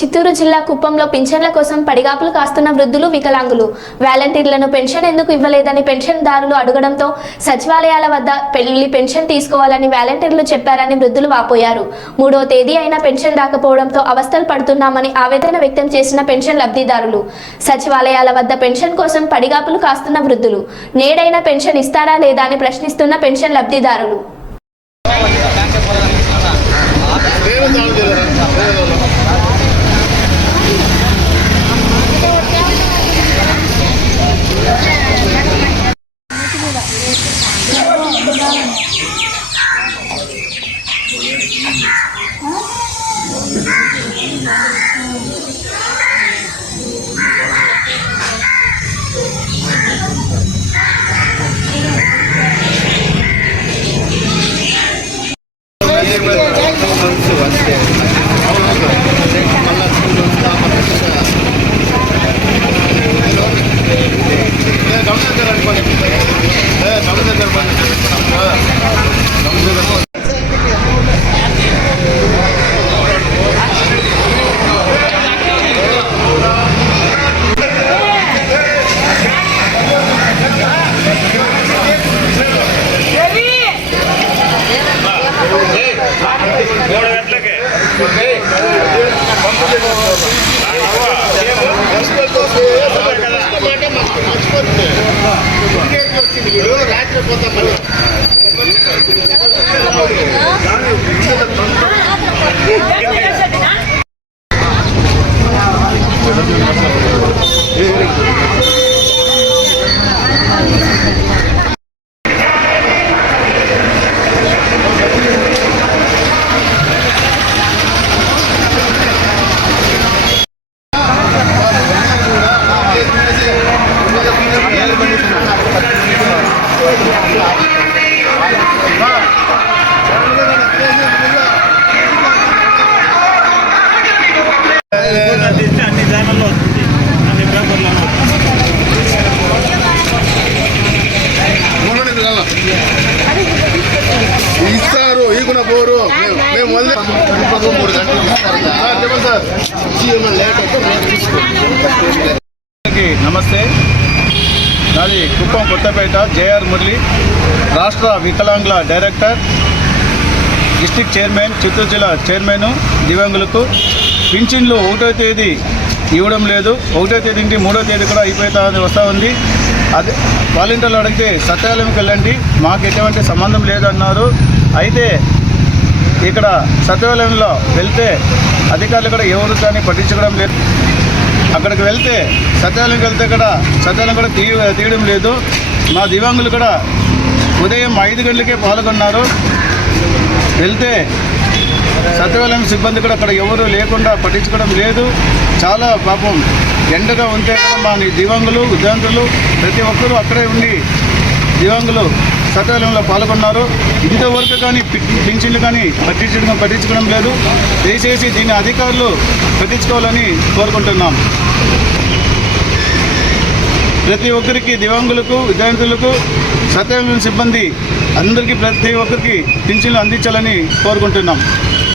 చిత్తూరు జిల్లా కుప్పంలో పింఛన్ల కోసం పడిగాపులు కాస్తున్న వృద్ధులు వికలాంగులు. వాలంటీర్లను పెన్షన్ ఎందుకు ఇవ్వలేదని పెన్షన్దారులు అడగడంతో సచివాలయాల వద్ద పెళ్ళి పెన్షన్ తీసుకోవాలని వాలంటీర్లు చెప్పారని వృద్ధులు వాపోయారు. మూడో తేదీ అయినా పెన్షన్ రాకపోవడంతో అవస్థలు పడుతున్నామని ఆవేదన వ్యక్తం చేసిన పెన్షన్ లబ్ధిదారులు. సచివాలయాల వద్ద పెన్షన్ కోసం పడిగాపులు కాస్తున్న వృద్ధులు. నేడైనా పెన్షన్ ఇస్తారా లేదా అని ప్రశ్నిస్తున్న పెన్షన్ లబ్ధిదారులు. మూడు తీస్తే అన్ని ఛానల్లో వస్తుంది అన్ని ఇస్తారు ఈగున పోరు. మేము- మళ్ళీ మూడు గంటలు ఇస్తారు సార్, నమస్తే సార్ ఏమన్నా లేట్ అయితే మేము తీసుకుంటాం. అందరికీ నమస్తే నాది కుప్పం కొత్తపేట జేఆర్ మురళి రాష్ట్ర వికలాంగుల డైరెక్టర్ డిస్టిక్ చైర్మన్ చిత్తూరు జిల్లా చైర్మన్ దివ్యాంగులకు పింఛన్లు ఒకటో తేదీ ఇవ్వడం లేదు. ఒకటో తేదీ నుండి మూడో తేదీ కూడా అయిపోతుంది వస్తూ ఉంది. అదే వాలంటీర్లు అడిగితే సచివాలయంకి వెళ్ళండి మాకు ఎటువంటి సంబంధం లేదన్నారు. అయితే ఇక్కడ సచివాలయంలో వెళ్తే అధికారులు కూడా ఎవరు కానీ పట్టించుకోవడం లేదు. అక్కడికి వెళ్తే సత్యాలయంకి వెళ్తే కూడా సత్యాలయం కూడా తీయ తీయడం లేదు. మా దివ్యాంగులు కూడా ఉదయం ఐదు గంటలకే పాల్గొన్నారు. వెళ్తే సత్యవాలయం సిబ్బంది కూడా అక్కడ ఎవరు లేకుండా పట్టించుకోవడం లేదు. చాలా పాపం ఎండగా ఉంటే కూడా మా దివ్యాంగులు విద్యార్థులు ప్రతి ఒక్కరూ అక్కడే ఉండి దివ్యాంగులు సత్యవాలయంలో పాల్గొన్నారు. ఇంతవరకు కానీ పి- పింఛన్లు కానీ పట్టించడం పట్టించుకోవడం లేదు. దయచేసి దీన్ని అధికారులు పట్టించుకోవాలని కోరుకుంటున్నాం. ప్రతి ఒక్కరికి దివ్యాంగులకు విద్యార్థులకు సత్యవాలయం సిబ్బంది అందరికీ ప్రతి ఒక్కరికి పింఛన్లు అందించాలని కోరుకుంటున్నాం.